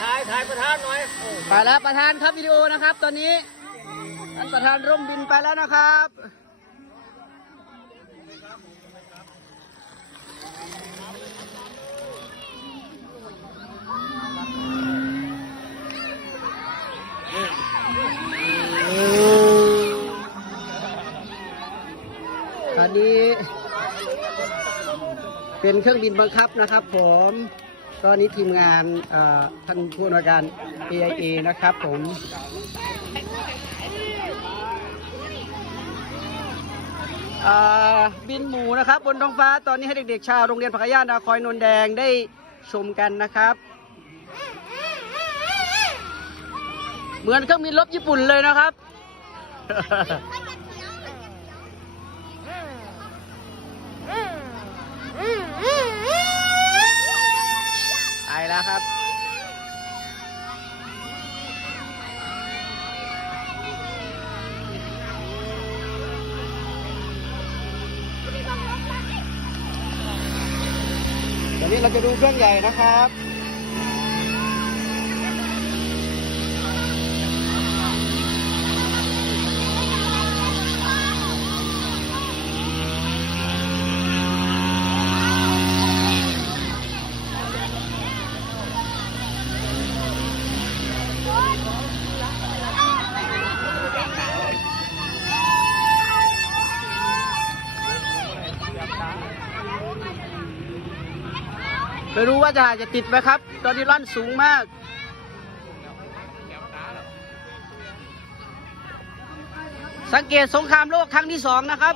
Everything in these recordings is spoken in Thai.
ถ่ายถ่ายประธานหน่อยไปแล้วประธานครับวิดีโอนะครับ ตอนนี้ท่านประธานร่มบินไปแล้วนะครับตอนนี้เป็นเครื่องบินบังคับนะครับผม ตอนนี้ทีมงานท่านผู้อำนวยการ AIA นะครับผมบินหมูนะครับ บนท้องฟ้าตอนนี้ให้เด็กๆชาวโรงเรียนพักย่านาคอยนนแดงได้ชมกันนะครับ เหมือนเครื่องบินรบญี่ปุ่นเลยนะครับไปแล้วครับตอนนี้เราจะดูเครื่องใหญ่นะครับ ไม่รู้ว่าจะจะติดไหมครับ ตอนนี้ร่อนสูงมาก สังเกตสงครามโลกครั้งที่สองนะครับ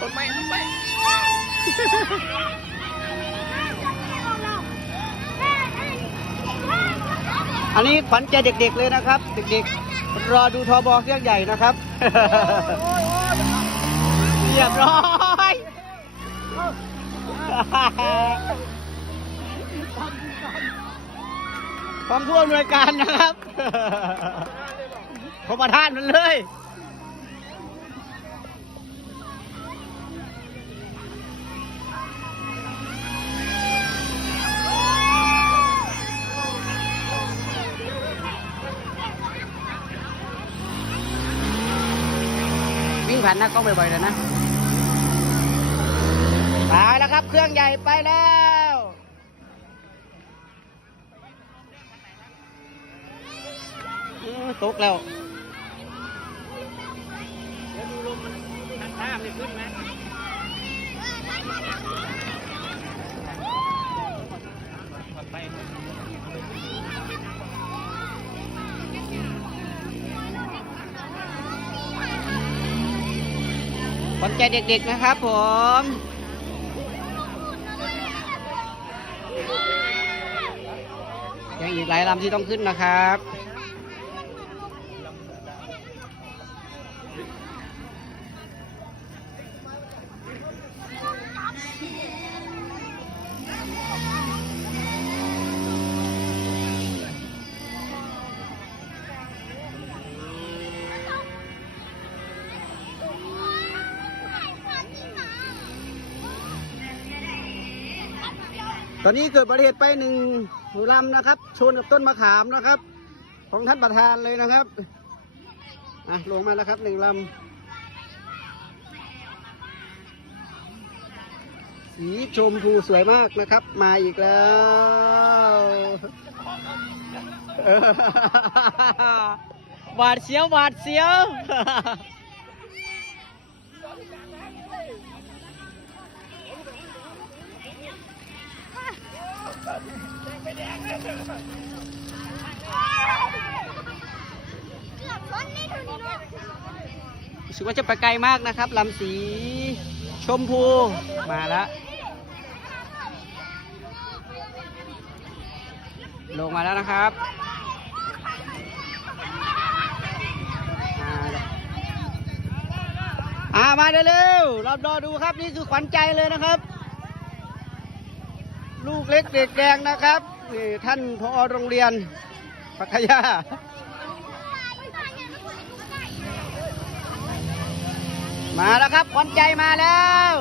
ต้นไม้ต้นไม้อันนี้ขวัญใจเด็กๆเลยนะครับ เด็กๆ รอดูทอบอเครื่องใหญ่นะครับเรียบร้อย ของผู้อำนวยการนะครับขอประธานมันเลยวิ่งผ่านหน้ากล้องบ่อยๆเลยนะไปแล้วครับ เครื่องใหญ่ไปแล้ว ตกแล้วแล้วดูลมมันทางข้ามนี่ขึ้นไหมขวัญใจเด็กๆนะครับผมยังอีกหลายลำที่ต้องขึ้นนะครับ ตอนนี้เกิดอุบัติเหตุไปหนึ่งลำนะครับ ชนกับต้นมะขามนะครับ ของท่านประธานเลยนะครับอะลงมาแล้วครับหนึ่งลำสีชมพูสวยมากนะครับ มาอีกแล้วหวาดเสียวหวาดเสียว รู้สึกว่าจะไปไกลมากนะครับลำสีชมพูมาแล้วลงมาแล้วนะครับมาแล้วอ่ามาเร็วๆเรารอดูครับนี่คือขวัญใจเลยนะครับ ลูกเล็กเด็กแดงนะครับนี่ท่านพอโรงเรียนปักยา มาแล้วครับขวัญใจมาแล้ว